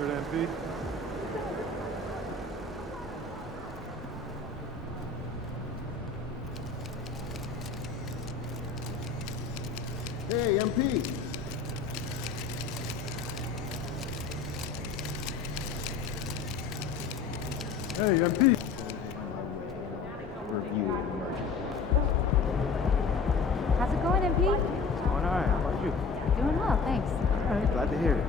Here at MP. Hey, MP. Hey, MP. How's it going, MP? Going all right. How about you? Doing well, thanks. All right. Glad to hear it.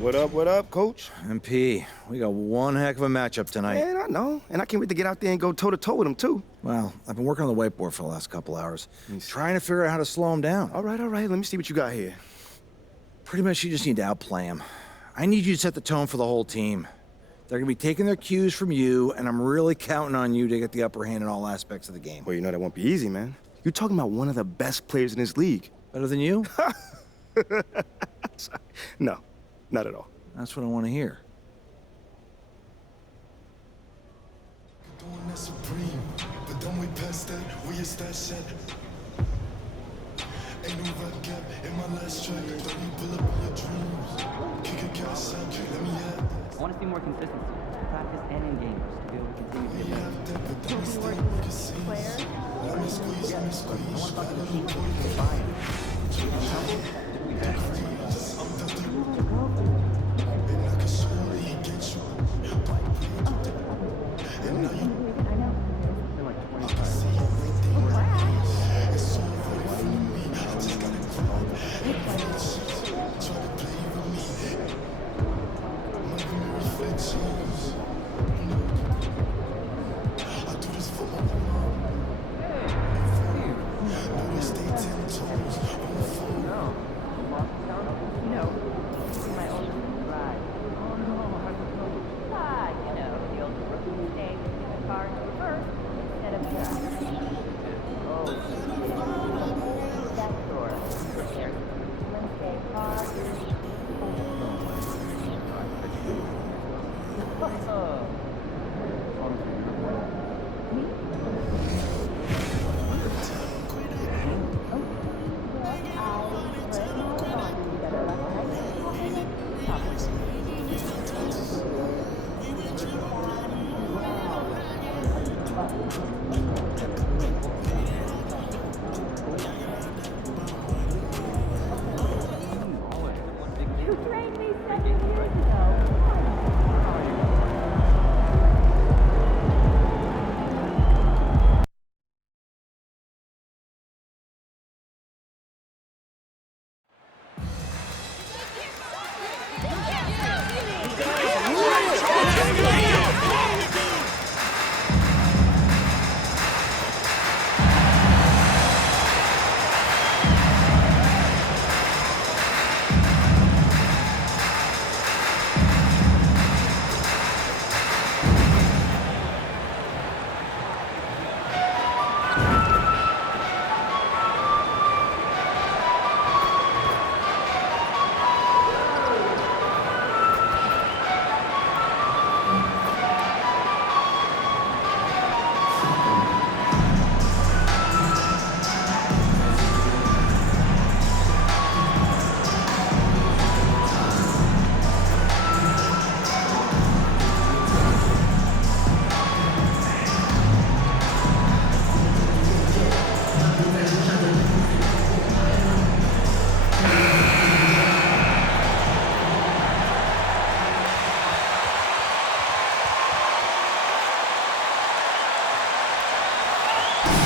What up, Coach? MP, we got one heck of a matchup tonight. Man, I know. And I can't wait to get out there and go toe-to-toe with him, too. Well, I've been working on the whiteboard for the last couple hours, trying to figure out how to slow him down. All right. Let me see what you got here. Pretty much you just need to outplay him. I need you to set the tone for the whole team. They're going to be taking their cues from you, and I'm really counting on you to get the upper hand in all aspects of the game. Well, you know that won't be easy, man. You're talking about one of the best players in this league. Better than you? Sorry. No, not at all. That's what I want to hear. Doing that supreme, but don't we pass that, we is that shit. Ain't no rap gap in my last track, don't you pull up on your dreams. Kick a cash out, let me have that. I want to see more consistency, in practice and in games, to be able to continue to We get better. have that, but don't we stay with the scenes. Let me squeeze, I want us to keep the buy-in. and I can surely get you. And now you They're like 25. see everything right. It's so far in front of me, I just gotta grab. Try to play with me. My mirror reflections. I do this for my mom. No, we stay 10 toes on the phone. No. No. My oldest Right. Oh no, how'd it go? you know, the old rookie mistake, the car in reverse instead of Oh, that door. Wednesday car. You trained me 7 years ago.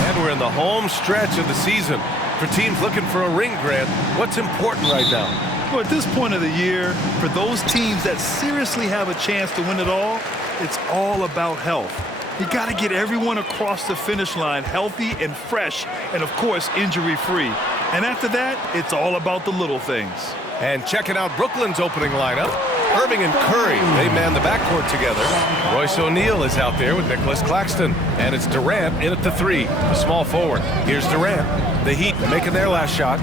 And we're in the home stretch of the season. For teams looking for a ring, Grant, what's important right now? Well, at this point of the year, for those teams that seriously have a chance to win it all, it's all about health. You got to get everyone across the finish line healthy and fresh, and of course, injury-free. And after that, it's all about the little things. And checking out Brooklyn's opening lineup, Erving and Curry, they man the backcourt together. Royce O'Neal is out there with Nicholas Claxton. And it's Durant in at the 3, the small forward. Here's Durant. The Heat making their last shot.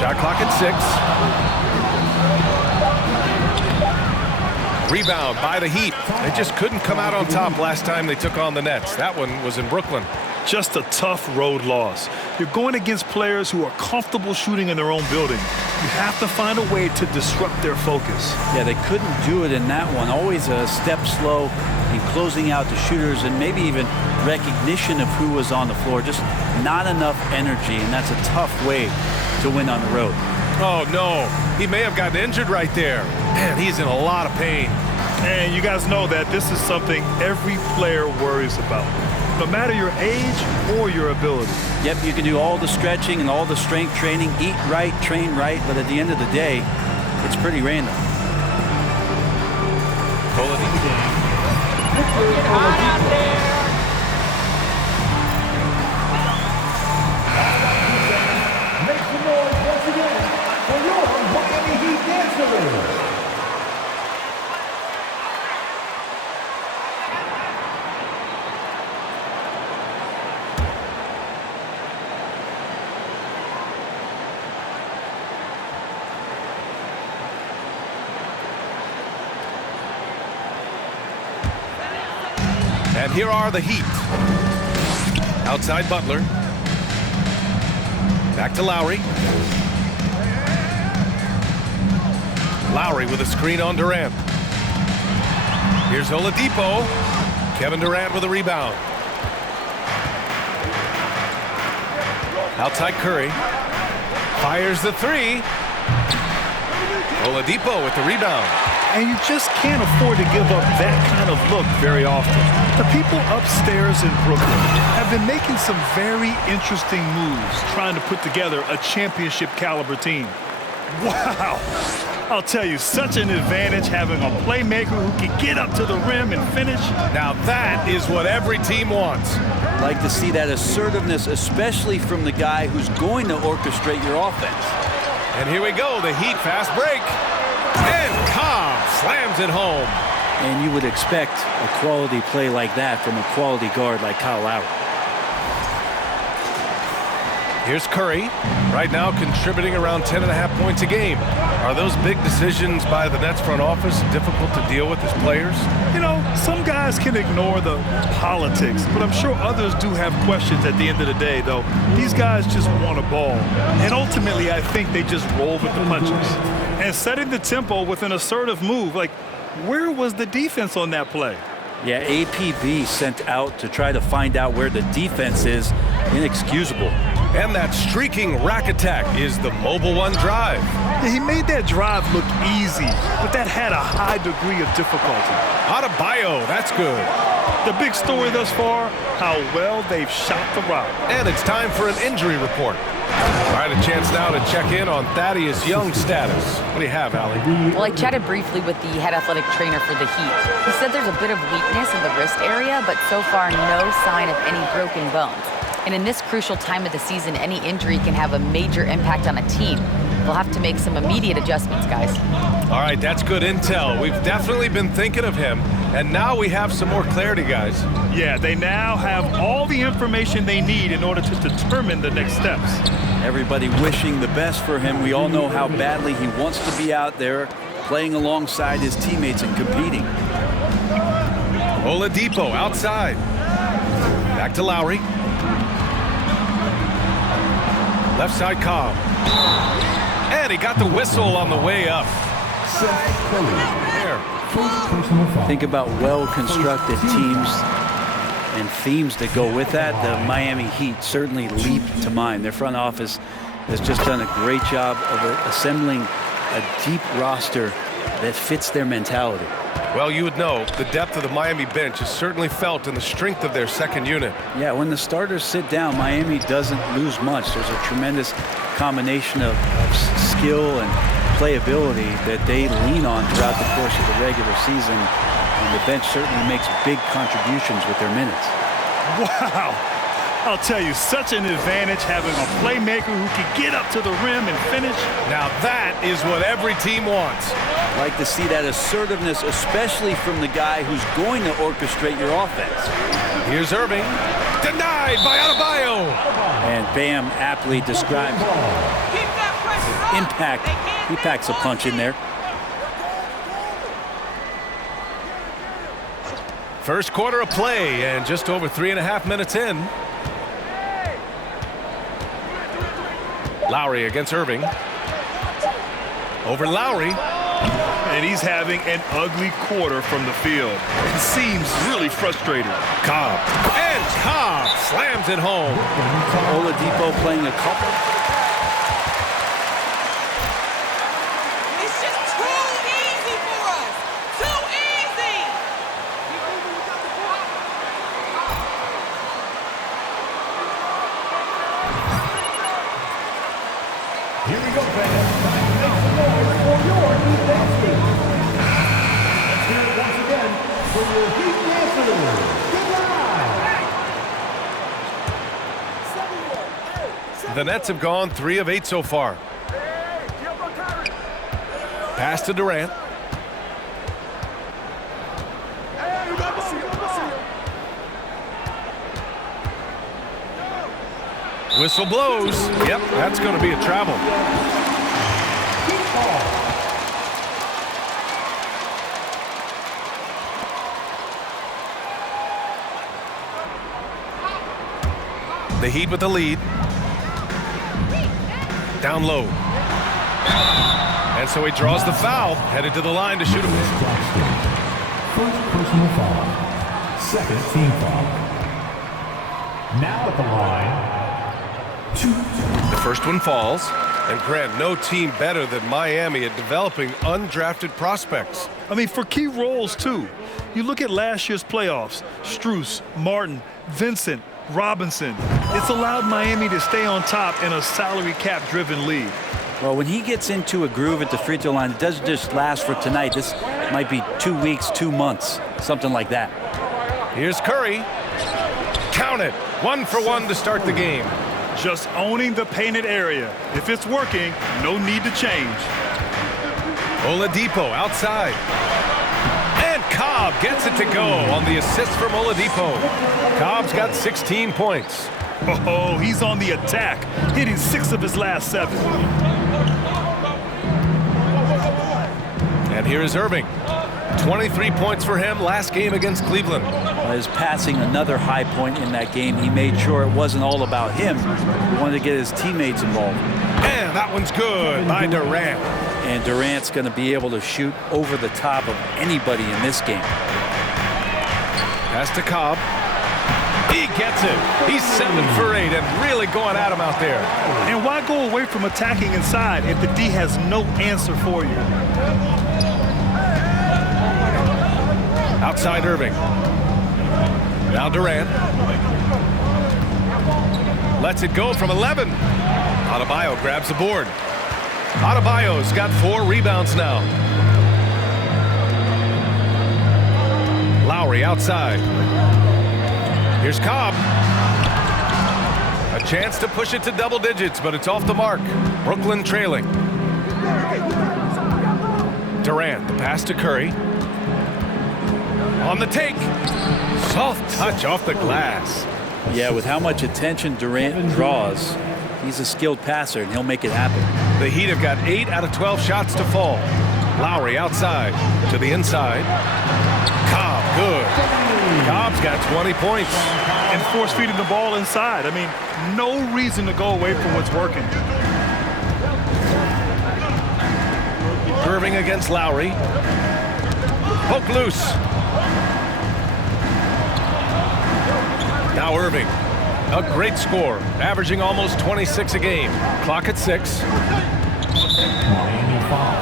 Shot clock at 6. Rebound by the Heat. They just couldn't come out on top last time they took on the Nets. That one was in Brooklyn. Just a tough road loss. You're going against players who are comfortable shooting in their own building. You have to find a way to disrupt their focus. Yeah, they couldn't do it in that one. Always a step slow in closing out the shooters and maybe even recognition of who was on the floor. Just not enough energy, and that's a tough way to win on the road. Oh, no. He may have gotten injured right there. Man, he's in a lot of pain. And you guys know that this is something every player worries about, no matter your age or your ability. Yep, you can do all the stretching and all the strength training, eat right, train right, but at the end of the day, it's pretty random. Make some noise once again for your Miami Heat dancers. And here are the Heat. Outside Butler. Back to Lowry. Lowry with a screen on Durant. Here's Oladipo. Kevin Durant with a rebound. Outside Curry. Fires the three. Oladipo with the rebound. And you just can't afford to give up that kind of look very often. The people upstairs in Brooklyn have been making some very interesting moves trying to put together a championship caliber team. Wow! I'll tell you, such an advantage having a playmaker who can get up to the rim and finish. Now that is what every team wants. Like to see that assertiveness, especially from the guy who's going to orchestrate your offense. And here we go, the Heat fast break. And Cobb slams it home. And you would expect a quality play like that from a quality guard like Kyle Lowry. Here's Curry, right now contributing around 10.5 points a game. Are those big decisions by the Nets front office difficult to deal with as players? You know, some guys can ignore the politics, but I'm sure others do have questions at the end of the day, though. These guys just want a ball. And ultimately, I think they just roll with the punches. And setting the tempo with an assertive move, like, where was the defense on that play? Yeah, APB sent out to try to find out where the defense is. Inexcusable. And that streaking rack attack is the mobile one drive. Yeah, he made that drive look easy, but that had a high degree of difficulty. Adebayo, that's good. The big story thus far, how well they've shot the rock. And it's time for an injury report. All right, a chance now to check in on Thaddeus Young's status. What do you have, Allie? Well, I chatted briefly with the head athletic trainer for the Heat. He said there's a bit of weakness in the wrist area, but so far no sign of any broken bones. And in this crucial time of the season, any injury can have a major impact on a team. They'll have to make some immediate adjustments, guys. All right, that's good intel. We've definitely been thinking of him, and now we have some more clarity, guys. Yeah, they now have all the information they need in order to determine the next steps. Everybody wishing the best for him. We all know how badly he wants to be out there playing alongside his teammates and competing. Oladipo outside. Back to Lowry. Left side Cobb. And he got the whistle on the way up. There. Think about well-constructed teams and themes that go with that. The Miami Heat certainly leap to mind. Their front office has just done a great job of assembling a deep roster that fits their mentality. Well, you would know the depth of the Miami bench is certainly felt in the strength of their second unit. Yeah, when the starters sit down, Miami doesn't lose much. There's a tremendous combination of skill and playability that they lean on throughout the course of the regular season. And the bench certainly makes big contributions with their minutes. Wow. I'll tell you, such an advantage having a playmaker who can get up to the rim and finish. Now that is what every team wants. Like to see that assertiveness, especially from the guy who's going to orchestrate your offense. Here's Erving. Denied by Adebayo. And Bam aptly describes impact. He packs a punch in there. First quarter of play and just over 3.5 minutes in. Lowry against Erving. Over Lowry. And he's having an ugly quarter from the field. It seems really frustrated. Cobb. And Cobb slams it home. Oladipo playing a couple. It's just too easy for us. Too easy. Here we go, fans. Make some noise for your Heat Dancers. Let's hear it once again for your Heat Dancers. Goodbye. The Nets have gone 3 of 8 so far. Pass to Durant. Whistle blows. Yep, that's going to be a travel. The Heat with the lead. Down low. And so he draws the foul, headed to the line to shoot him. First personal foul. Second team foul. Now at the line, 2. The first one falls. And Grant, no team better than Miami at developing undrafted prospects. I mean, for key roles, too. You look at last year's playoffs, Strus, Martin, Vincent, Robinson. It's allowed Miami to stay on top in a salary cap-driven league. Well, when he gets into a groove at the free throw line, it doesn't just last for tonight. This might be 2 weeks, 2 months, something like that. Here's Curry. Count it. 1 for 1 to start the game. Just owning the painted area. If it's working, no need to change. Oladipo outside. And Cobb gets it to go on the assist from Oladipo. Cobb's got 16 points. Oh, he's on the attack, hitting 6 of his last 7. And here is Erving. 23 points for him last game against Cleveland. His passing, another high point in that game. He made sure it wasn't all about him. He wanted to get his teammates involved. And that one's good by Durant. And Durant's going to be able to shoot over the top of anybody in this game. Pass to Cobb. He gets it. He's 7 for 8 and really going at him out there. And why go away from attacking inside if the D has no answer for you? Outside Erving. Now Durant. Lets it go from 11. Adebayo grabs the board. Adebayo's got 4 rebounds now. Lowry outside. Here's Cobb. A chance to push it to double digits, but it's off the mark. Brooklyn trailing. Durant, the pass to Curry. On the take. Soft touch off the glass. Yeah, with how much attention Durant draws, he's a skilled passer, and he'll make it happen. The Heat have got 8 out of 12 shots to fall. Lowry outside to the inside. Cobb, good. Cobb's got 20 points. And force feeding the ball inside. I mean, no reason to go away from what's working. Erving against Lowry. Poke loose. Now Erving, a great score, averaging almost 26 a game. Clock at 6. Miami foul.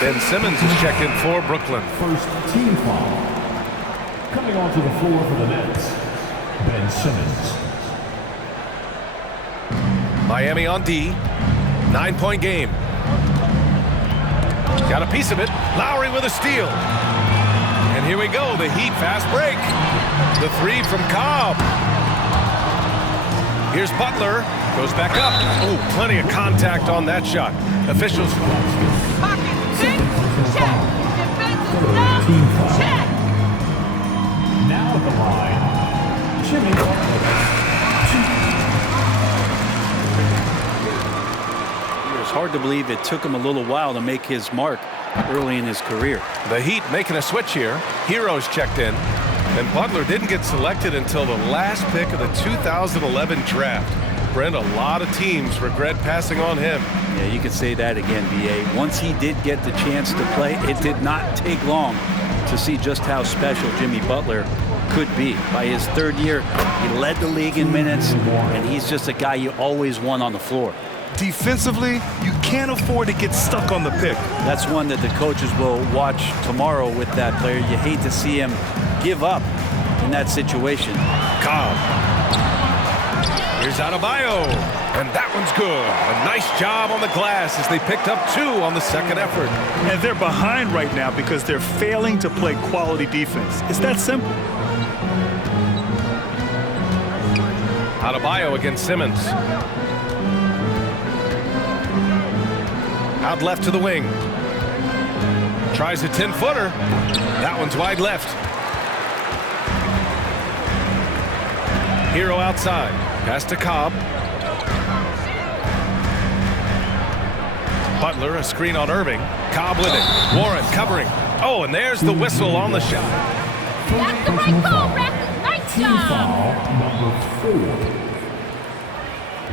Ben Simmons is checked in for Brooklyn. First team foul. Coming onto the floor for the Nets, Ben Simmons. Miami on D. 9-point game. Got a piece of it. Lowry with a steal. And here we go, the Heat fast break. The 3 from Cobb. Here's Butler. Goes back up. Oh, plenty of contact on that shot. Officials. Pocket 6, check. Defensive stop, check. Now at the line, Jimmy It's hard to believe it took him a little while to make his mark. early in his career. The Heat making a switch here. Hero's checked in. And Butler didn't get selected until the last pick of the 2011 draft. Brent, a lot of teams regret passing on him. Yeah, you could say that again, B.A. Once he did get the chance to play, it did not take long to see just how special Jimmy Butler could be. By his third year, he led the league in minutes, and he's just a guy you always want on the floor. Defensively, you can't afford to get stuck on the pick. That's one that the coaches will watch tomorrow with that player. You hate to see him give up in that situation. Cobb. Here's Adebayo, and that one's good. A nice job on the glass as they picked up 2 on the second effort. And they're behind right now because they're failing to play quality defense. It's that simple. Adebayo against Simmons. Out left to the wing. Tries a 10-footer. That one's wide left. Hero outside. Pass to Cobb. Butler, a screen on Erving. Cobb with it. Warren covering. Oh, and there's the whistle on the shot. That's the right call, Ref. Nice job. Team foul number 4.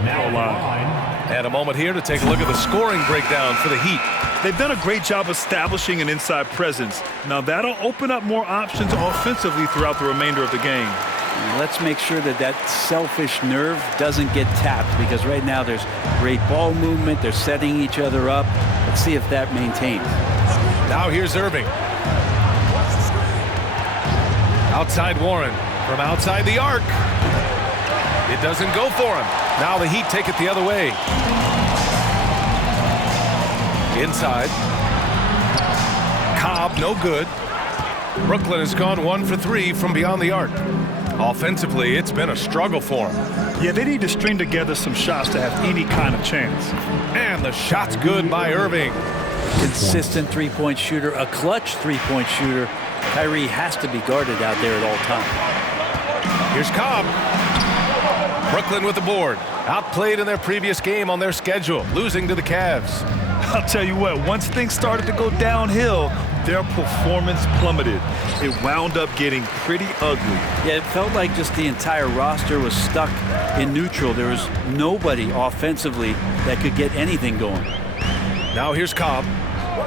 Now line. And a moment here to take a look at the scoring breakdown for the Heat. They've done a great job establishing an inside presence. Now that'll open up more options offensively throughout the remainder of the game. And let's make sure that that selfish nerve doesn't get tapped, because right now there's great ball movement. They're setting each other up. Let's see if that maintains. Now here's Erving. Outside Warren from outside the arc. It doesn't go for him. Now the Heat take it the other way. Inside. Cobb, no good. Brooklyn has gone 1 for 3 from beyond the arc. Offensively, it's been a struggle for them. Yeah, they need to string together some shots to have any kind of chance. And the shot's good by Erving. Consistent three-point shooter, a clutch three-point shooter. Kyrie has to be guarded out there at all times. Here's Cobb. Brooklyn with the board. Outplayed in their previous game on their schedule, losing to the Cavs. I'll tell you what, once things started to go downhill, their performance plummeted. It wound up getting pretty ugly. Yeah, it felt like just the entire roster was stuck in neutral. There was nobody offensively that could get anything going. Now here's Cobb,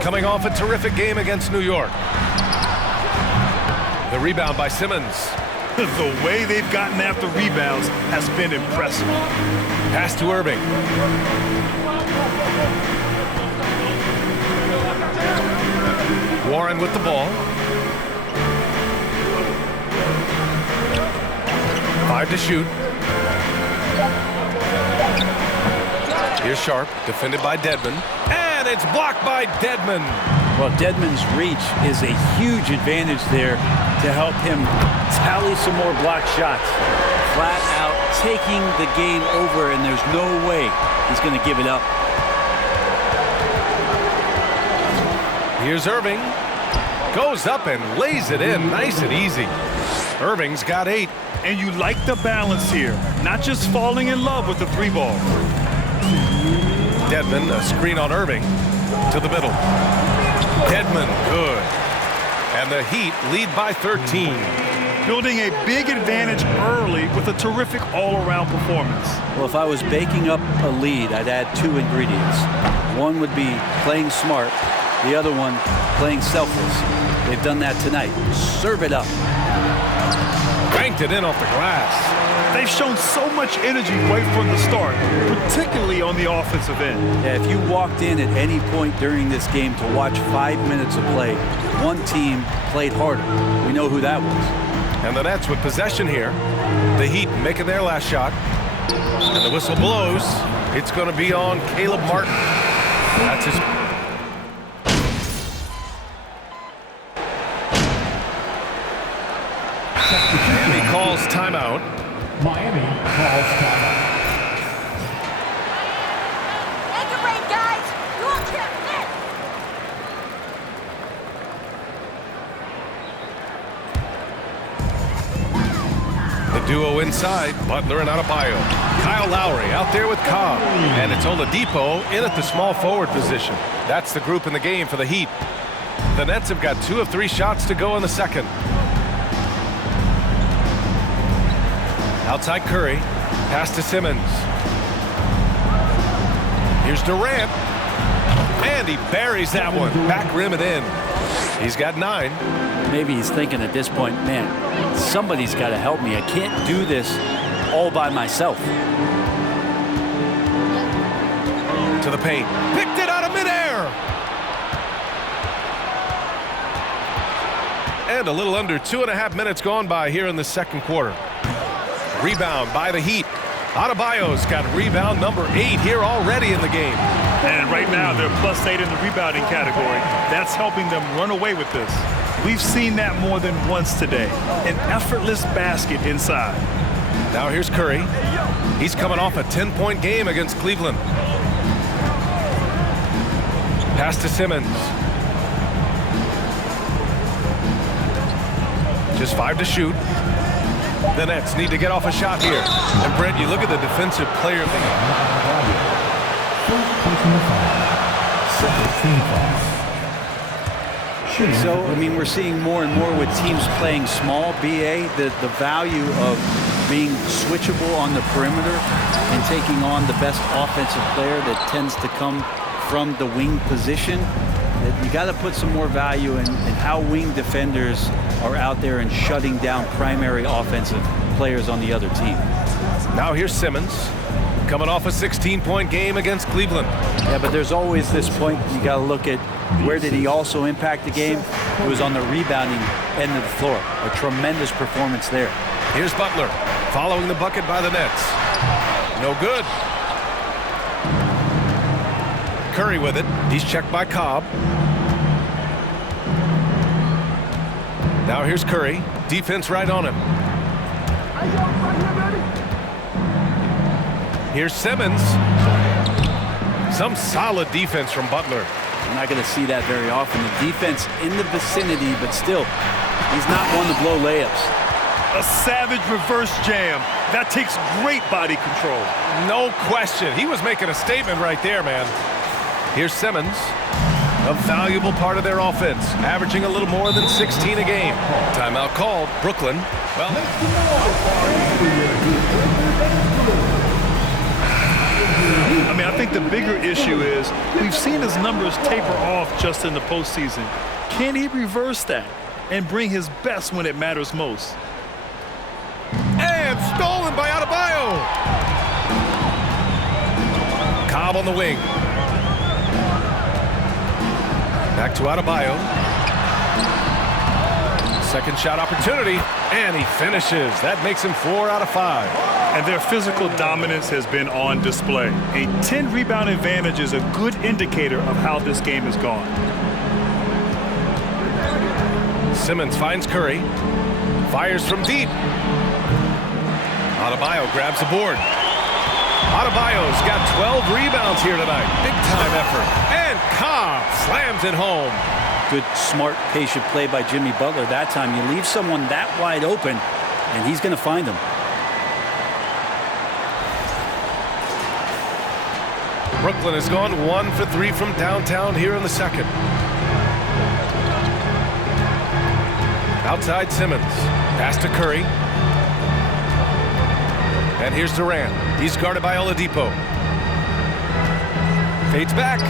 coming off a terrific game against New York. The rebound by Simmons. The way they've gotten after rebounds has been impressive. Pass to Erving. Warren with the ball. 5 to shoot. Here's Sharp, defended by Dedmon. And it's blocked by Dedmon. Well, Dedmon's reach is a huge advantage there to help him tally some more block shots. Flat out taking the game over, and there's no way he's going to give it up. Here's Erving. Goes up and lays it in nice and easy. Erving's got 8. And you like the balance here, not just falling in love with the 3-ball. Dedmon, a screen on Erving. To the middle. Dedmon, good. And the Heat lead by 13. Building a big advantage early with a terrific all-around performance. Well, if I was baking up a lead, I'd add 2 ingredients. One would be playing smart. The other one, playing selfless. They've done that tonight. Serve it up. Banked it in off the glass. They've shown so much energy right from the start, particularly on the offensive end. Yeah, if you walked in at any point during this game to watch 5 minutes of play, one team played harder. We know who that was. And the Nets with possession here. The Heat making their last shot. And the whistle blows. It's going to be on Caleb Martin. That's his... Miami calls timeout. Miami calls timeout. Take a break, guys. You all can't miss. The The duo inside, Butler and Adebayo. Kyle Lowry out there with Cobb. And it's Oladipo in at the small forward position. That's the group in the game for the Heat. The Nets have got 2 of 3 shots to go in the second. Outside Curry. Pass to Simmons. Here's Durant. And he buries that one. Back rim and in. He's got 9. Maybe he's thinking at this point, man, somebody's got to help me. I can't do this all by myself. To the paint. Picked it out of midair. And a little under 2.5 minutes gone by here in the second quarter. Rebound by the Heat. Adebayo's got rebound number 8 here already in the game. And right now they're +8 in the rebounding category. That's helping them run away with this. We've seen that more than once today. An effortless basket inside. Now here's Curry. He's coming off a 10-point game against Cleveland. Pass to Simmons. Just 5 to shoot. The Nets need to get off a shot here. And Brent, you look at the defensive player thing. So, I mean, we're seeing more and more with teams playing small, BA, the value of being switchable on the perimeter and taking on the best offensive player that tends to come from the wing position. You got to put some more value in how wing defenders are out there and shutting down primary offensive players on the other team. Now here's Simmons, coming off a 16-point game against Cleveland. Yeah, but there's always this point you got to look at where did he also impact the game? It was on the rebounding end of the floor. A tremendous performance there. Here's Butler, following the bucket by the Nets. No good. Curry with it. He's checked by Cobb. Now here's Curry. Defense right on him. Here's Simmons. Some solid defense from Butler. You're not going to see that very often. The defense in the vicinity, but still, he's not one to blow layups. A savage reverse jam. That takes great body control. No question. He was making a statement right there, man. Here's Simmons, a valuable part of their offense, averaging a little more than 16 a game. Timeout called. Brooklyn. Well, I mean, I think the bigger issue is we've seen his numbers taper off just in the postseason. Can he reverse that and bring his best when it matters most? And stolen by Adebayo. Cobb on the wing. Back to Adebayo. Second shot opportunity, and he finishes. That makes him 4 out of 5. And their physical dominance has been on display. A 10-rebound advantage is a good indicator of how this game has gone. Simmons finds Curry. Fires from deep. Adebayo grabs the board. Adebayo's got 12 rebounds here tonight. Big-time effort. And Cobb slams it home. Good, smart, patient play by Jimmy Butler that time. You leave someone that wide open, and he's going to find them. Brooklyn has gone 1 for 3 from downtown here in the second. Outside Simmons. Pass to Curry. And here's Durant. He's guarded by Oladipo. Fades back.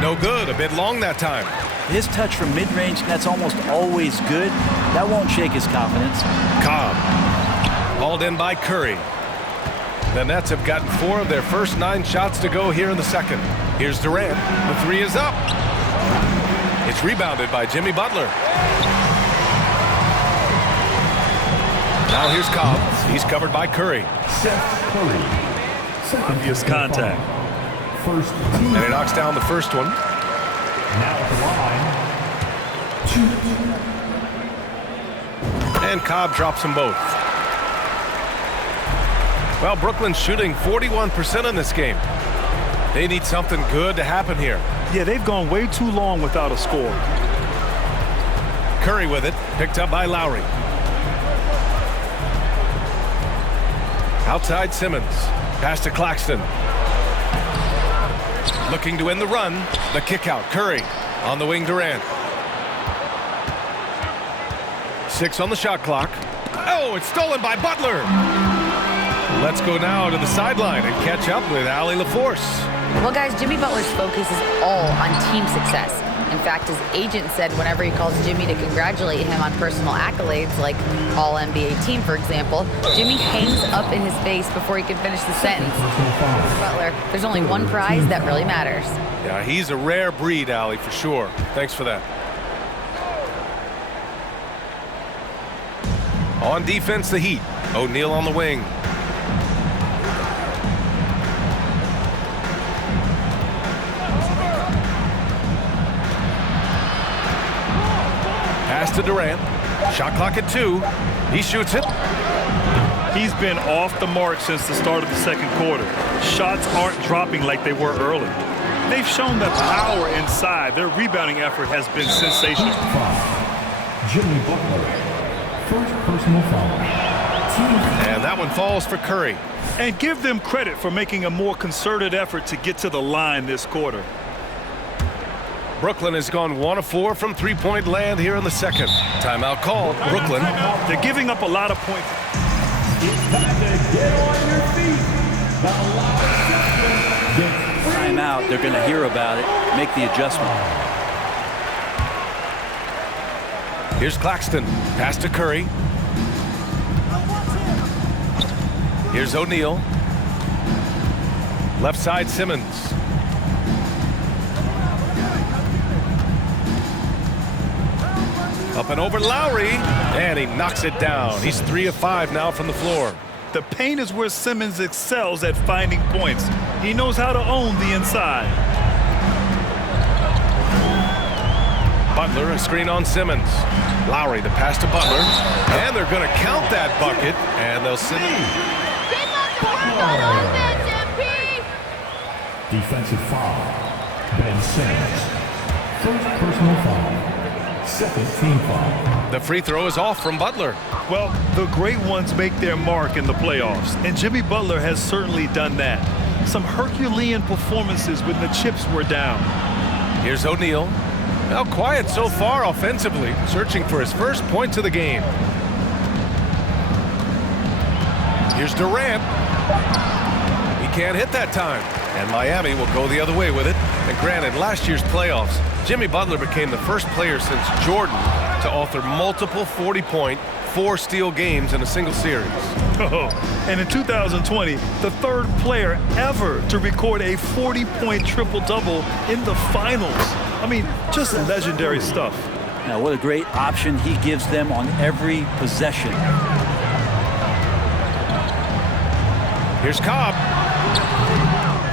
No good. A bit long that time. His touch from mid-range, that's almost always good. That won't shake his confidence. Cobb. Hauled in by Curry. The Nets have gotten 4 of their first 9 shots to go here in the second. Here's Durant. The 3 is up. It's rebounded by Jimmy Butler. Now here's Cobb. He's covered by Curry. Obvious contact. And he knocks down the first one. Now at the line, 2. And Cobb drops them both. Well, Brooklyn's shooting 41% in this game. They need something good to happen here. Yeah, they've gone way too long without a score. Curry with it, picked up by Lowry. Outside Simmons. Pass to Claxton. Looking to end the run. The kick out. Curry. On the wing, Durant. 6 on the shot clock. Oh, it's stolen by Butler. Let's go now to the sideline and catch up with Allie LaForce. Well, guys, Jimmy Butler's focus is all on team success. In fact, his agent said whenever he calls Jimmy to congratulate him on personal accolades, like All-NBA team, for example, Jimmy hangs up in his face before he can finish the sentence. For Butler, there's only one prize that really matters. Yeah, he's a rare breed, Allie, for sure. Thanks for that. On defense, the Heat. O'Neal on the wing. Pass to Durant. Shot clock at 2. He shoots it. He's been off the mark since the start of the second quarter. Shots aren't dropping like they were early. They've shown that power inside. Their rebounding effort has been sensational. Jimmy Butler. First personal foul. And that one falls for Curry. And give them credit for making a more concerted effort to get to the line this quarter. Brooklyn has gone 1 of 4 from three-point land here in the second. Timeout called. Brooklyn. They're giving up a lot of points. It's time to get on your feet. The loud assessment. Timeout. They're going to hear about it, make the adjustment. Here's Claxton. Pass to Curry. Here's O'Neal. Left side, Simmons. Up and over Lowry, and he knocks it down. He's 3 of 5 now from the floor. The paint is where Simmons excels at finding points. He knows how to own the inside. Butler, a screen on Simmons. Lowry, the pass to Butler. And they're going to count that bucket, and they'll send it. Defensive foul. Ben Simmons. First personal foul. Second team foul. The free throw is off from Butler. Well, the great ones make their mark in the playoffs, and Jimmy Butler has certainly done that. Some Herculean performances when the chips were down. Here's O'Neal. Now quiet so far offensively, searching for his first points of the game. Here's Durant. He can't hit that time. And Miami will go the other way with it. And granted, last year's playoffs, Jimmy Butler became the first player since Jordan to author multiple 40-point, 4-steal games in a single series. Oh, and in 2020, the third player ever to record a 40-point triple-double in the finals. I mean, just legendary stuff. Now, what a great option he gives them on every possession. Here's Cobb.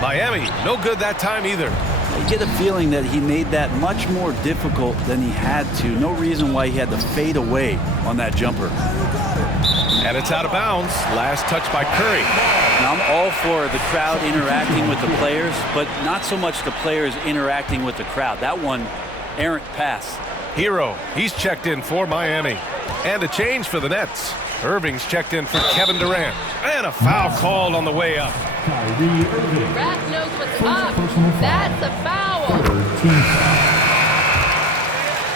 Miami, no good that time either. You get a feeling that he made that much more difficult than he had to. No reason why he had to fade away on that jumper. And it's out of bounds. Last touch by Curry. Now, I'm all for the crowd interacting with the players, but not so much the players interacting with the crowd. That one, errant pass. Hero, he's checked in for Miami. And a change for the Nets. Erving's checked in for Kevin Durant. And a foul called on the way up. Kyrie Erving. Rat knows what's First up. personal foul. That's a foul. Third team foul.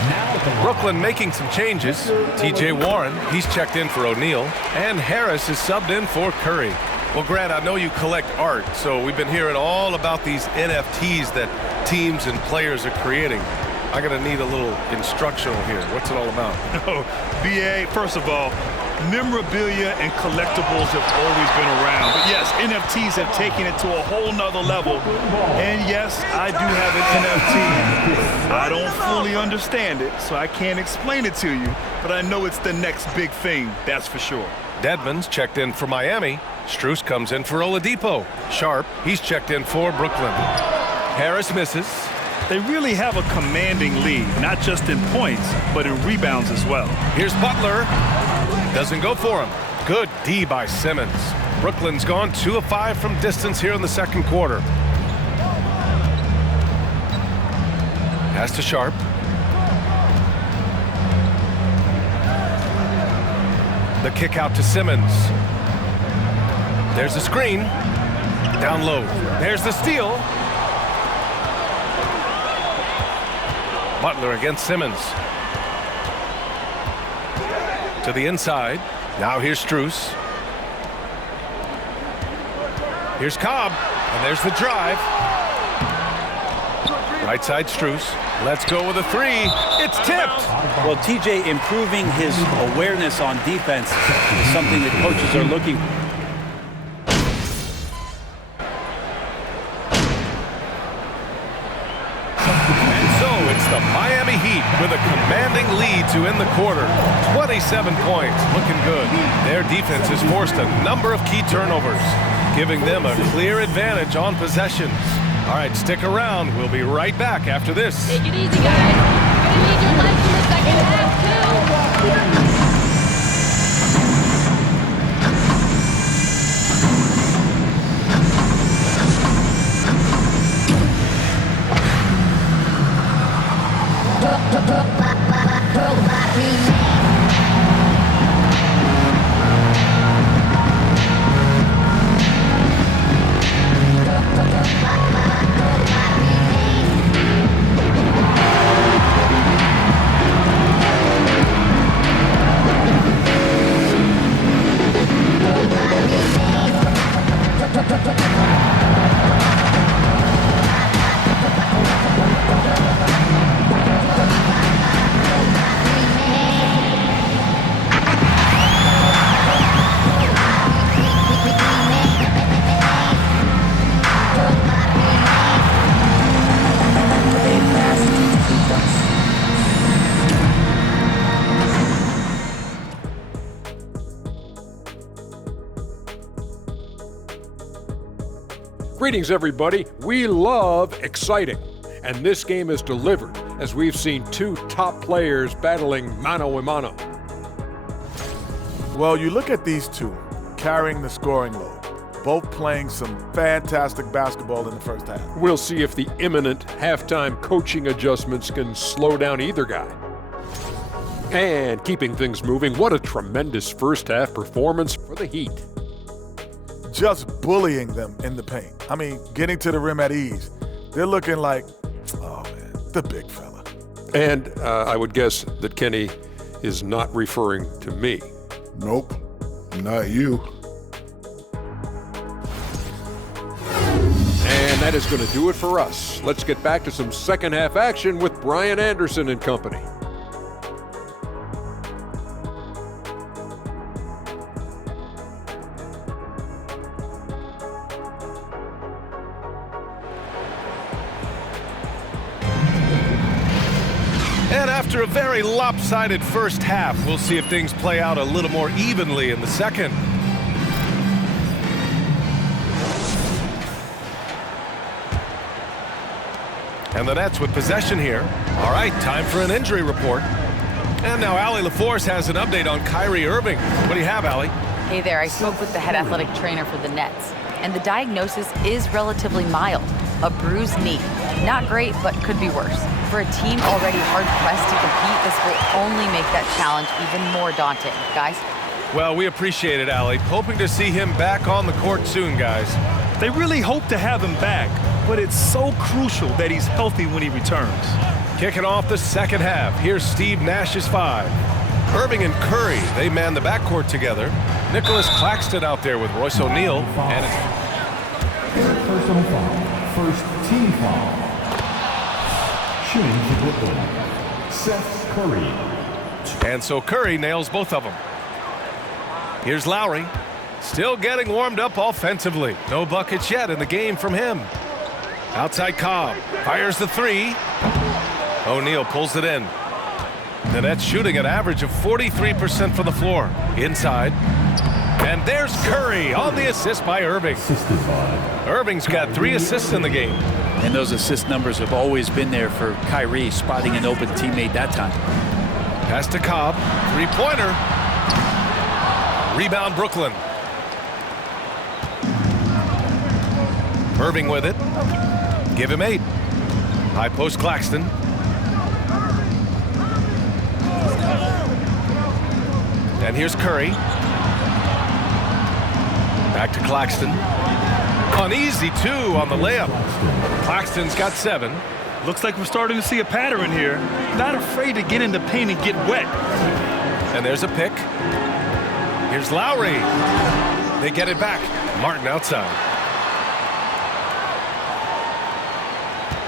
Now at the line. Brooklyn making some changes. TJ Warren, he's checked in for O'Neal. And Harris is subbed in for Curry. Well, Grant, I know you collect art, so we've been hearing all about these NFTs that teams and players are creating. I'm going to need a little instructional here. What's it all about? Oh, BA, first of all, memorabilia and collectibles have always been around. But yes, NFTs have taken it to a whole nother level. And yes, I do have an NFT. I don't fully understand it, so I can't explain it to you. But I know it's the next big thing, that's for sure. Dedmon's checked in for Miami. Strus comes in for Oladipo. Sharp, he's checked in for Brooklyn. Harris misses. They really have a commanding lead, not just in points, but in rebounds as well. Here's Butler. Doesn't go for him. Good D by Simmons. Brooklyn's gone 2 of 5 from distance here in the second quarter. Pass to Sharp. The kick out to Simmons. There's a screen. Down low. There's the steal. Butler against Simmons. To the inside. Now here's Strus. Here's Cobb. And there's the drive. Right side Strus. Let's go with a three. It's tipped. Well, TJ improving his awareness on defense is something that coaches are looking for. And so it's the Miami Heat with a commanding lead to end the quarter. 27 points. Looking good. Their defense has forced a number of key turnovers, giving them a clear advantage on possessions. All right, stick around. We'll be right back after this. Take it easy, guys. You're gonna need your legs in the second half, too. Greetings, everybody. We love exciting, and this game is delivered as we've seen two top players battling mano a mano. Well, you look at these two carrying the scoring load, both playing some fantastic basketball in the first half. We'll see if the imminent halftime coaching adjustments can slow down either guy. And keeping things moving, what a tremendous first half performance for the Heat. Just bullying them in the paint. I mean, getting to the rim at ease. They're looking like, oh man, the big fella. And I would guess that Kenny is not referring to me. Nope, not you. And that is going to do it for us. Let's get back to some second half action with Brian Anderson and company. And after a very lopsided first half, we'll see if things play out a little more evenly in the second. And the Nets with possession here. All right, time for an injury report. And now Allie LaForce has an update on Kyrie Erving. What do you have, Allie? Hey there, I spoke with the head athletic trainer for the Nets, and the diagnosis is relatively mild. A bruised knee. Not great, but could be worse. For a team already hard-pressed to compete, this will only make that challenge even more daunting. Guys? Well, we appreciate it, Allie. Hoping to see him back on the court soon, guys. They really hope to have him back, but it's so crucial that he's healthy when he returns. Kicking off the second half, here's Steve Nash's five. Erving and Curry, they man the backcourt together. Nicholas Claxton out there with Royce O'Neal. And personal foul. First team foul. Shooting for Brooklyn, Seth Curry. And so Curry nails both of them. Here's Lowry. Still getting warmed up offensively. No buckets yet in the game from him. Outside Cobb. Fires the three. O'Neal pulls it in. The Nets shooting an average of 43% from the floor. Inside. And there's Curry on the assist by Erving. Erving's got 3 assists in the game. And those assist numbers have always been there for Kyrie, spotting an open teammate that time. Pass to Cobb. Three-pointer. Rebound Brooklyn. Erving with it. Give him 8. High post Claxton. And here's Curry. Back to Claxton. An easy 2 on the layup. Claxton's got 7. Looks like we're starting to see a pattern here. Not afraid to get in the paint and get wet. And there's a pick. Here's Lowry. They get it back. Martin outside.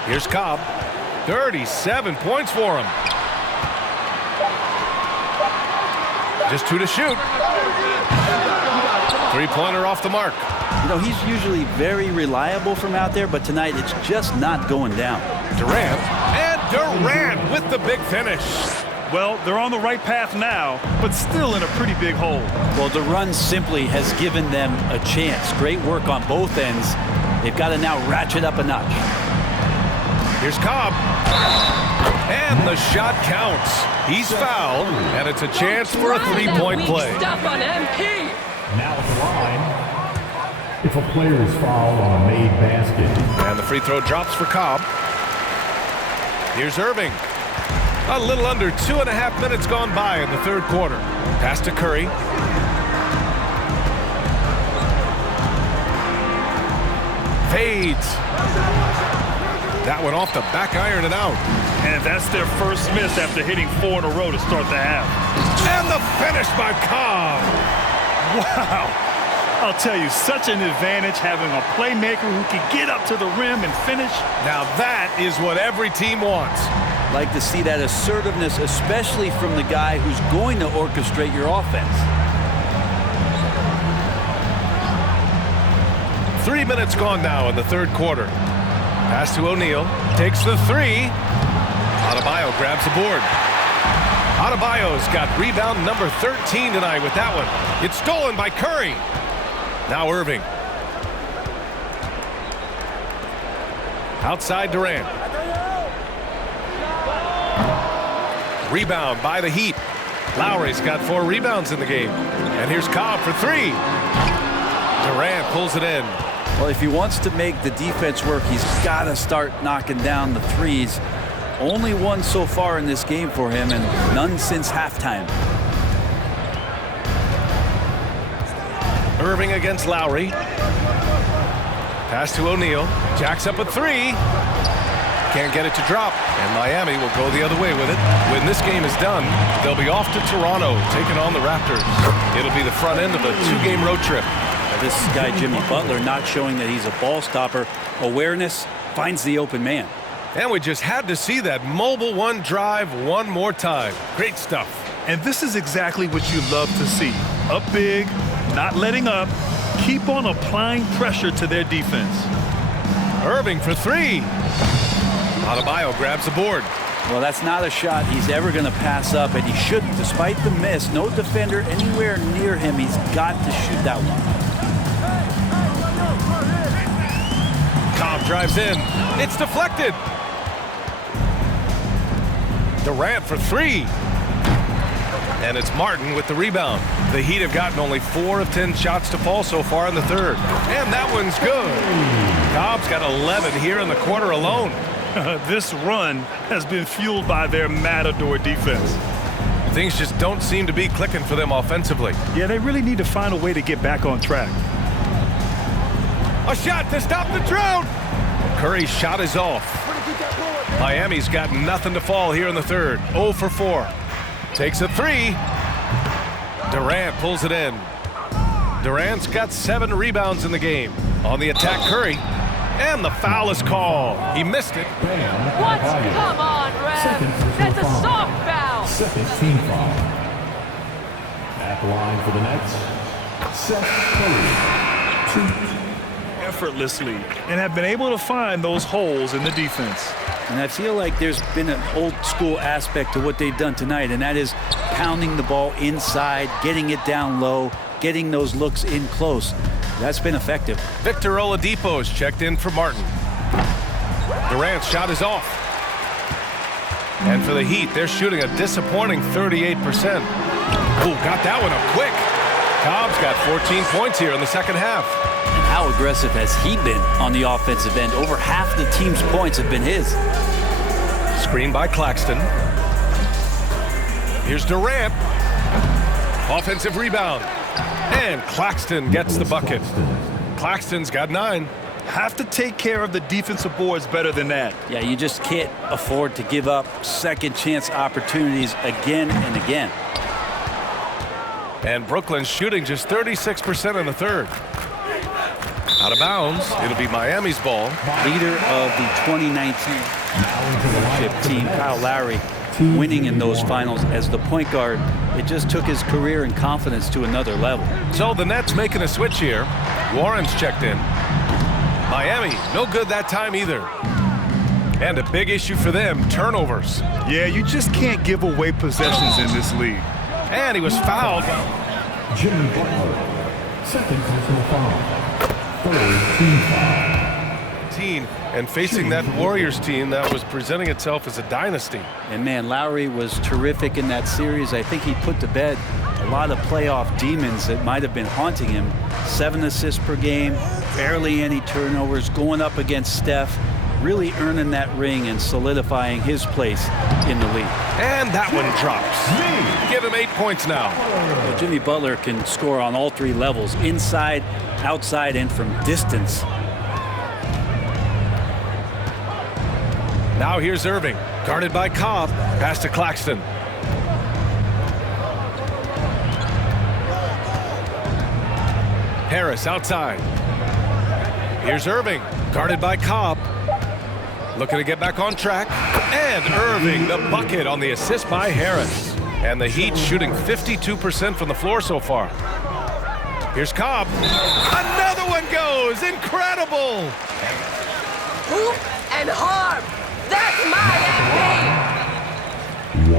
Here's Cobb. 37 points for him. Just 2 to shoot. 3-pointer off the mark. You know, he's usually very reliable from out there, but tonight it's just not going down. Durant, and Durant with the big finish. Well, they're on the right path now, but still in a pretty big hole. Well, the run simply has given them a chance. Great work on both ends. They've got to now ratchet up a notch. Here's Cobb. And the shot counts. He's fouled, and it's a chance for a 3-point play. Stuff on MP. Now at the line, if a player is fouled on a made basket. And the free throw drops for Cobb. Here's Erving. A little under 2.5 minutes gone by in the third quarter. Pass to Curry. Fades. That one off the back iron and out. And that's their first miss after hitting 4 in a row to start the half. And the finish by Cobb. Wow. I'll tell you, such an advantage having a playmaker who can get up to the rim and finish. Now that is what every team wants. Like to see that assertiveness, especially from the guy who's going to orchestrate your offense. 3 minutes gone now in the third quarter. Pass to O'Neal. Takes the 3. Adebayo grabs the board. Adebayo's got rebound number 13 tonight with that one. It's stolen by Curry. Now Erving. Outside Durant. Rebound by the Heat. Lowry's got 4 rebounds in the game. And here's Cobb for 3. Durant pulls it in. Well, if he wants to make the defense work, he's got to start knocking down the threes. Only one so far in this game for him, and none since halftime. Erving against Lowry. Pass to O'Neal. Jacks up a 3. Can't get it to drop. And Miami will go the other way with it. When this game is done, they'll be off to Toronto, taking on the Raptors. It'll be the front end of a 2-game road trip. This guy, Jimmy Butler, not showing that he's a ball stopper. Awareness finds the open man. And we just had to see that mobile one drive one more time. Great stuff. And this is exactly what you love to see. Up big, not letting up, keep on applying pressure to their defense. Erving for 3. Adebayo grabs the board. Well, that's not a shot he's ever going to pass up, and he shouldn't. Despite the miss, no defender anywhere near him. He's got to shoot that one. Cobb drives in. It's deflected. Durant for 3. And it's Martin with the rebound. The Heat have gotten only 4 of 10 shots to fall so far in the third. And that one's good. Cobb's got 11 here in the quarter alone. This run has been fueled by their Matador defense. Things just don't seem to be clicking for them offensively. Yeah, they really need to find a way to get back on track. A shot to stop the drought. Curry's shot is off. Miami's got nothing to fall here in the third. 0 for 4. Takes a 3. Durant pulls it in. Durant's got 7 rebounds in the game. On the attack, Curry. And the foul is called. He missed it. What? Come on, Rev. That's a soft foul. Second team foul. At the line for the Nets, Seth Curry. 2. Effortlessly, and have been able to find those holes in the defense. And I feel like there's been an old school aspect to what they've done tonight, and that is pounding the ball inside, getting it down low, getting those looks in close. That's been effective. Victor Oladipo's checked in for Martin. Durant's shot is off. And for the Heat, they're shooting a disappointing 38%. Ooh, got that one up quick. Cobb's got 14 points here in the second half. And how aggressive has he been on the offensive end? Over half the team's points have been his. Screen by Claxton. Here's Durant. Offensive rebound. And Claxton gets the bucket. Claxton's got 9. Have to take care of the defensive boards better than that. Yeah, you just can't afford to give up second chance opportunities again and again. And Brooklyn's shooting just 36% in the third. Out of bounds. It'll be Miami's ball. Leader of the 2019 championship team, Kyle Lowry, winning in those finals as the point guard. It just took his career and confidence to another level. So the Nets making a switch here. Warren's checked in. Miami, no good that time either. And a big issue for them, turnovers. Yeah, you just can't give away possessions in this league. And he was fouled. Jimmy Butler, second personal foul. Third team foul. And facing that Warriors team that was presenting itself as a dynasty. And man, Lowry was terrific in that series. I think he put to bed a lot of playoff demons that might have been haunting him. 7 assists per game, barely any turnovers, going up against Steph, really earning that ring and solidifying his place in the league. And that one drops. Give him 8 points now. Well, Jimmy Butler can score on all 3 levels, inside, outside, and from distance. Now here's Erving, guarded by Cobb, pass to Claxton. Harris outside. Here's Erving, guarded by Cobb. Looking to get back on track. And Erving, the bucket on the assist by Harris. And the Heat shooting 52% from the floor so far. Here's Cobb. Another one goes. Incredible. Hoop and harm. That's my MP.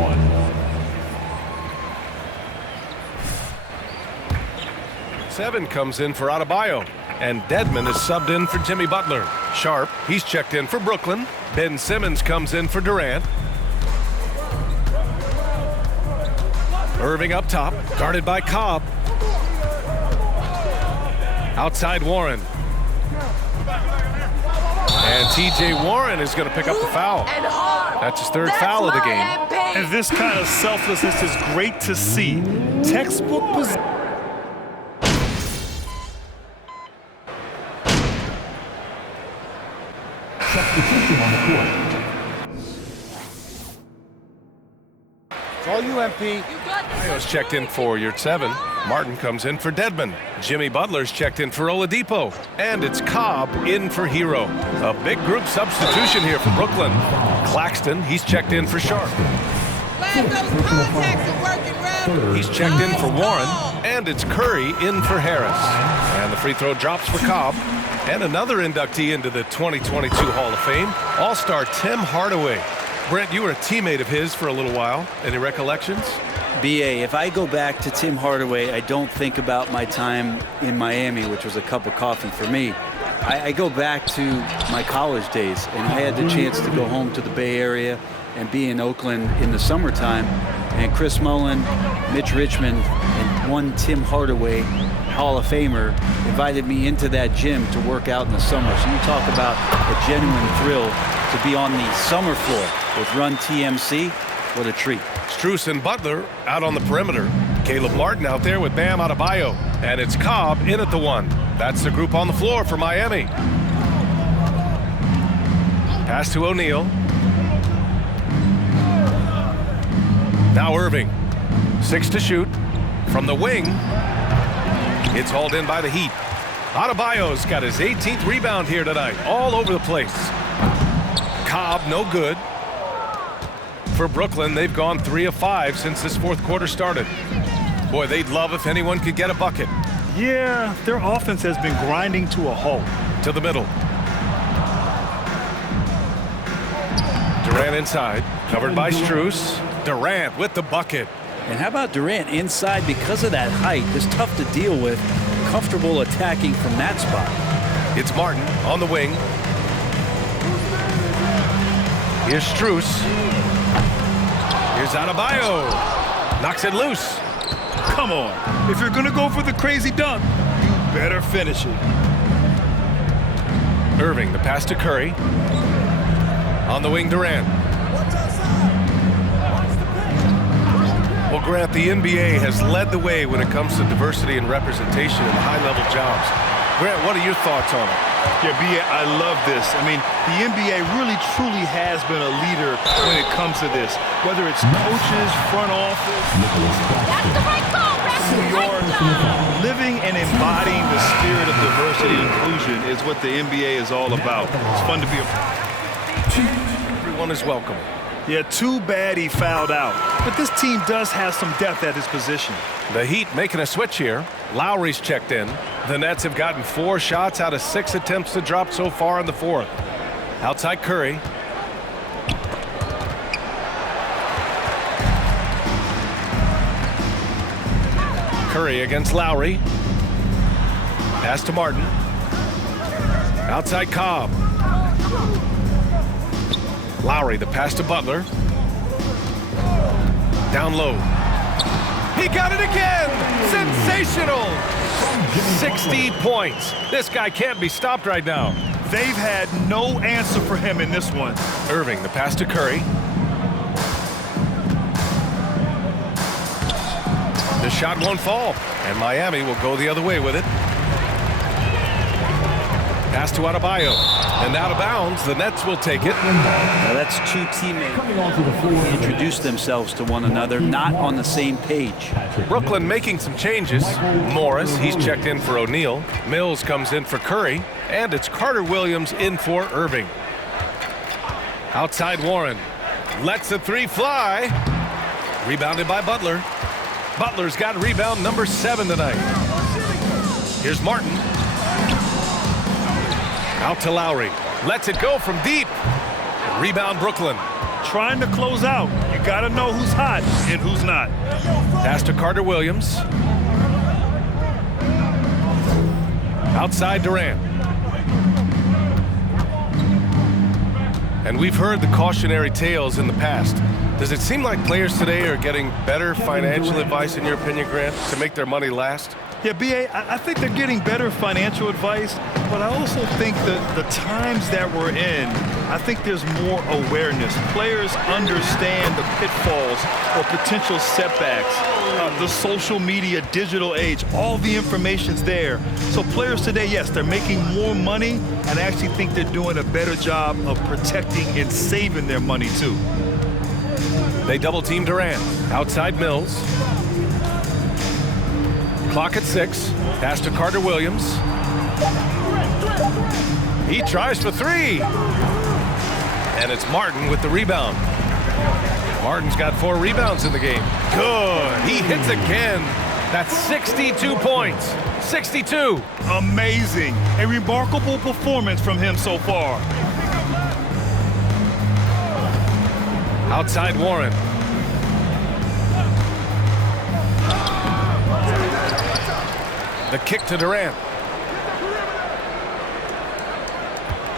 1. Seven comes in for Adebayo. And Dedmon is subbed in for Jimmy Butler. Sharp, he's checked in for Brooklyn. Ben Simmons comes in for Durant. Erving up top, guarded by Cobb. Outside Warren. And T.J. Warren is going to pick up the foul. That's his third foul of the game. And this kind of selflessness is great to see. Textbook position. Substitution on the court. It's all you, MP. Adebayo's checked in for Yurtseven. Martin comes in for Dedmon. Jimmy Butler's checked in for Oladipo. And it's Cobb in for Hero. A big group substitution here for Brooklyn. Claxton, he's checked in for Sharp. He's checked in for Warren. And it's Curry in for Harris. And the free throw drops for Cobb. And another inductee into the 2022 Hall of Fame, All-Star Tim Hardaway. Brent, you were a teammate of his for a little while. Any recollections? BA, if I go back to Tim Hardaway, I don't think about my time in Miami, which was a cup of coffee for me. I go back to my college days, and I had the chance to go home to the Bay Area and be in Oakland in the summertime. And Chris Mullin, Mitch Richmond, and one Tim Hardaway, Hall of Famer, invited me into that gym to work out in the summer. So you talk about a genuine thrill to be on the summer floor with Run TMC. What a treat. Strus and Butler out on the perimeter. Caleb Martin out there with Bam Adebayo. And it's Cobb in at the 1. That's the group on the floor for Miami. Pass to O'Neal. Now Erving. 6 to shoot. From the wing. It's hauled in by the Heat. Adebayo's got his 18th rebound here tonight. All over the place. Cobb, no good. For Brooklyn, they've gone 3 of 5 since this fourth quarter started. Boy, they'd love if anyone could get a bucket. Yeah, their offense has been grinding to a halt. To the middle. Durant inside, covered by Strus. Durant with the bucket. And how about Durant inside because of that height? Just tough to deal with. Comfortable attacking from that spot. It's Martin on the wing. Here's Strus. Here's Adebayo. Knocks it loose. Come on. If you're going to go for the crazy dunk, you better finish it. Erving, the pass to Curry. On the wing, Durant. Well, Grant, the NBA has led the way when it comes to diversity and representation in high-level jobs. Grant, what are your thoughts on it? Yeah, B.A., I love this. I mean, the NBA really, truly has been a leader when it comes to this. Whether it's coaches, front office, That's the right call, New York, living and embodying the spirit of diversity and inclusion is what the NBA is all about. It's fun to be a part of. Everyone is welcome. Yeah, too bad he fouled out. But this team does have some depth at his position. The Heat making a switch here. Lowry's checked in. The Nets have gotten 4 shots out of 6 attempts to drop so far in the fourth. Outside Curry. Curry against Lowry. Pass to Martin. Outside Cobb. Lowry, the pass to Butler. Down low. He got it again! Sensational! 60 points. This guy can't be stopped right now. They've had no answer for him in this one. Erving, the pass to Curry. The shot won't fall, and Miami will go the other way with it. Pass to Adebayo, and out of bounds. The Nets will take it. Now that's two teammates who introduce themselves to one another, not on the same page. Brooklyn making some changes. Morris, he's checked in for O'Neal. Mills comes in for Curry, and it's Carter Williams in for Erving. Outside Warren, lets the 3 fly. Rebounded by Butler. Butler's got rebound number 7 tonight. Here's Martin. Out to Lowry. Lets it go from deep. Rebound Brooklyn. Trying to close out. You got to know who's hot and who's not. Pass to Carter Williams. Outside Durant. And we've heard the cautionary tales in the past. Does it seem like players today are getting better financial advice, in your opinion, Grant, to make their money last? Yeah, B.A., I think they're getting better financial advice, but I also think that the times that we're in, I think there's more awareness. Players understand the pitfalls or potential setbacks, the social media, digital age, all the information's there. So players today, yes, they're making more money, and I actually think they're doing a better job of protecting and saving their money, too. They double-team Durant. Outside Mills. Clock at 6. Pass to Carter Williams. He tries for 3. And it's Martin with the rebound. Martin's got 4 rebounds in the game. Good. He hits again. That's 62 points. 62. Amazing. A remarkable performance from him so far. Outside Warren. The kick to Durant.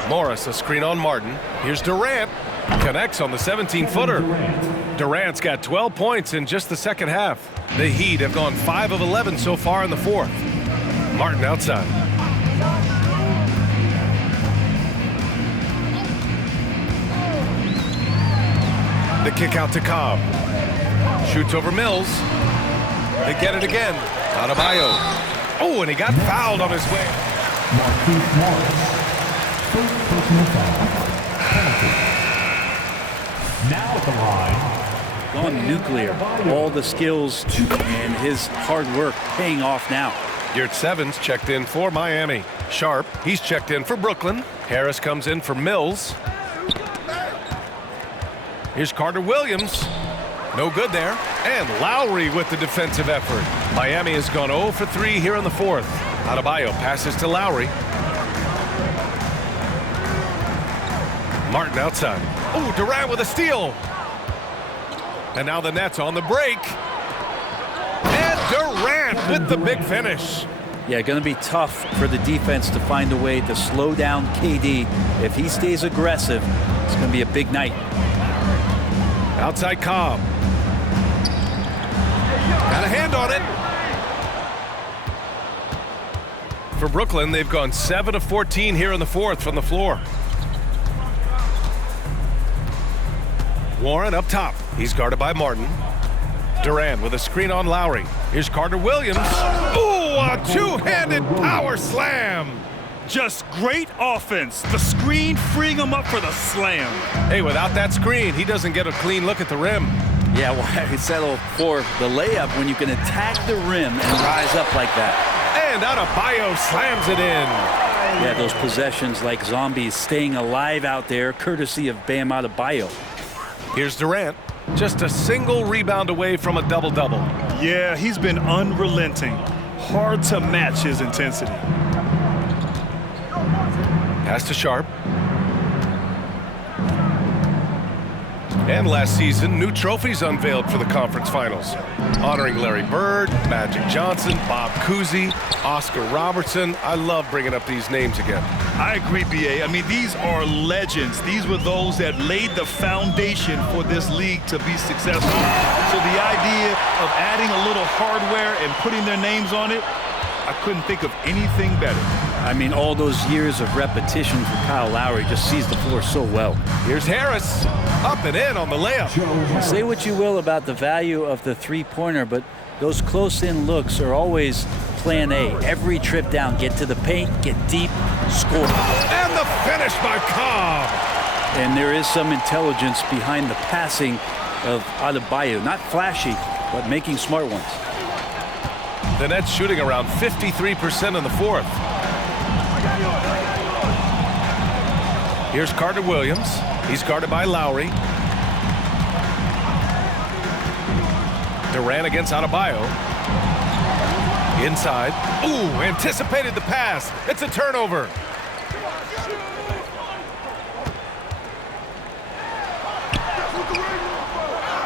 Morris, a screen on Martin. Here's Durant. Connects on the 17-footer. Durant's got 12 points in just the second half. The Heat have gone 5 of 11 so far in the fourth. Martin outside. The kick out to Cobb. Shoots over Mills. They get it again. Adebayo. Oh, and he got fouled on his way. Marquise Morris. First personal foul. Penalty. Now at the line. Gone nuclear. All the skills and his hard work paying off now. Yurt Sevens checked in for Miami. Sharp, he's checked in for Brooklyn. Harris comes in for Mills. Here's Carter Williams. No good there. And Lowry with the defensive effort. Miami has gone 0 for 3 here in the fourth. Adebayo passes to Lowry. Martin outside. Oh, Durant with a steal. And now the Nets on the break. And Durant with the big finish. Yeah, going to be tough for the defense to find a way to slow down KD. If he stays aggressive, it's going to be a big night. Outside Cobb. Got a hand on it. For Brooklyn, they've gone 7 of 14 here in the fourth from the floor. Warren up top. He's guarded by Martin. Durant with a screen on Lowry. Here's Carter Williams. Ooh, a two-handed power slam. Just great offense. The screen freeing him up for the slam. Hey, without that screen, he doesn't get a clean look at the rim. Yeah, why settle for the layup when you can attack the rim and rise up like that? And Adebayo slams it in. Yeah, those possessions like zombies staying alive out there, courtesy of Bam Adebayo. Here's Durant, just a single rebound away from a double-double. Yeah, he's been unrelenting. Hard to match his intensity. Pass to Sharp. And last season, new trophies unveiled for the conference finals, honoring Larry Bird, Magic Johnson, Bob Cousy, Oscar Robertson. I love bringing up these names again. I agree, B.A. I mean, these are legends. These were those that laid the foundation for this league to be successful. So the idea of adding a little hardware and putting their names on it, I couldn't think of anything better. I mean, all those years of repetition for Kyle Lowry just sees the floor so well. Here's Harris, up and in on the layup. Say what you will about the value of the three-pointer, but those close-in looks are always plan A. Every trip down, get to the paint, get deep, score. And the finish by Cobb. And there is some intelligence behind the passing of Adebayo. Not flashy, but making smart ones. The Nets shooting around 53% in the fourth. Here's Carter Williams. He's guarded by Lowry. Durant against Adebayo. Inside. Ooh, anticipated the pass. It's a turnover.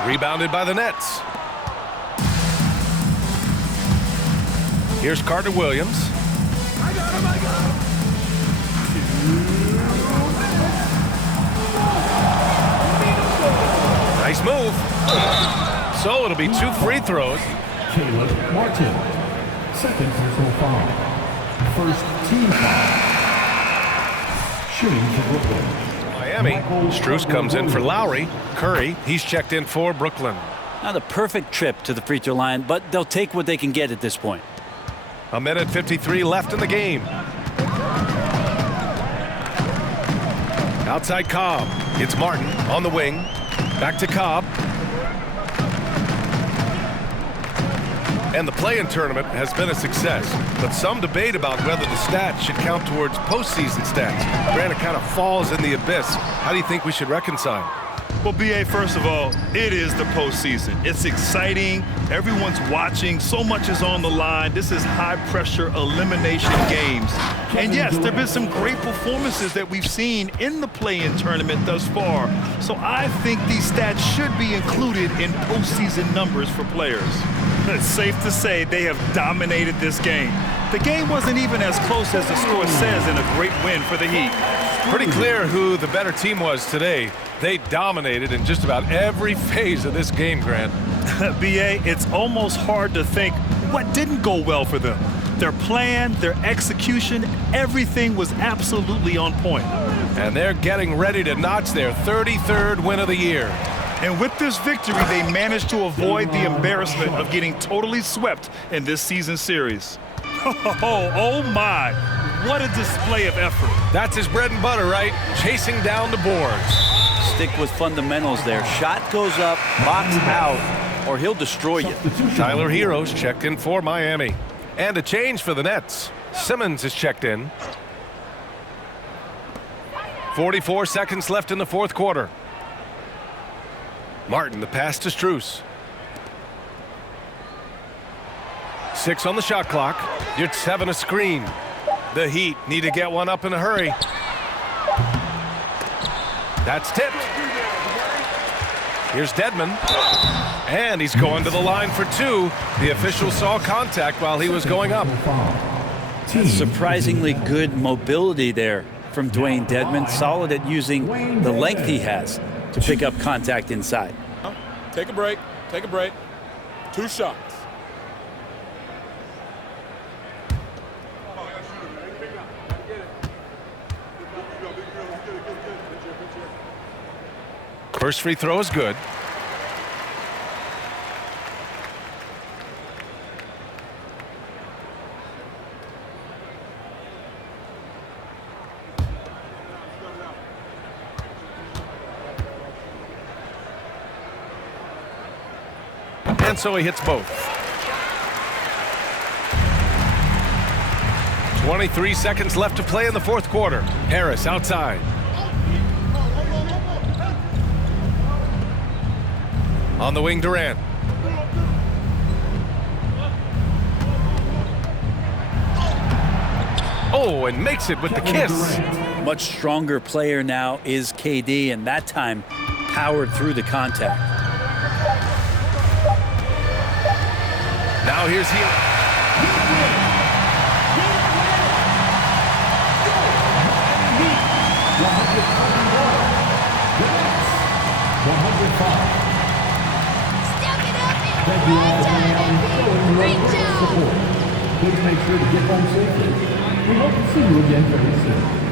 Rebounded by the Nets. Here's Carter Williams. I got him. Nice move. So it'll be 2 free throws. Caleb Martin, second personal foul. First team foul. Shooting for Brooklyn. Miami. Strus comes in for Lowry. Curry, he's checked in for Brooklyn. Not a perfect trip to the free throw line, but they'll take what they can get at this point. A minute 53 left in the game. Outside Cobb. It's Martin on the wing. Back to Cobb. And the play-in tournament has been a success, but some debate about whether the stats should count towards postseason stats. Grant, kind of falls in the abyss. How do you think we should reconcile? Well, B.A., first of all, it is the postseason. It's exciting. Everyone's watching. So much is on the line. This is high-pressure elimination games. And yes, there have been some great performances that we've seen in the play-in tournament thus far. So I think these stats should be included in postseason numbers for players. It's safe to say they have dominated this game. The game wasn't even as close as the score says in a great win for the Heat. Pretty clear who the better team was today. They dominated in just about every phase of this game, Grant. B.A., it's almost hard to think what didn't go well for them. Their plan, their execution, everything was absolutely on point. And they're getting ready to notch their 33rd win of the year. And with this victory, they managed to avoid the embarrassment of getting totally swept in this season series. Oh my, what a display of effort. That's his bread and butter, right? Chasing down the boards. Stick with fundamentals there. Shot goes up, box out, or he'll destroy you. Tyler Hero's checked in for Miami. And a change for the Nets. Simmons is checked in. 44 seconds left in the fourth quarter. Martin, the pass to Strus. 6 on the shot clock. You're 7 a screen. The Heat need to get one up in a hurry. That's tipped. Here's Dedmon. And he's going to the line for 2. The official saw contact while he was going up. That's surprisingly good mobility there from Dwayne Dedmon. Solid at using the length he has to pick up contact inside. Take a break. Take a break. 2 shots. First free throw is good. And so he hits both. 23 seconds left to play in the fourth quarter. Harris outside. On the wing, Durant. Oh, and makes it with the kiss. Much stronger player now is KD, and that time powered through the contact. Now here's Hill. Thank you all for coming out and showing your support. Please make sure to get home safely. We hope to see you again very soon.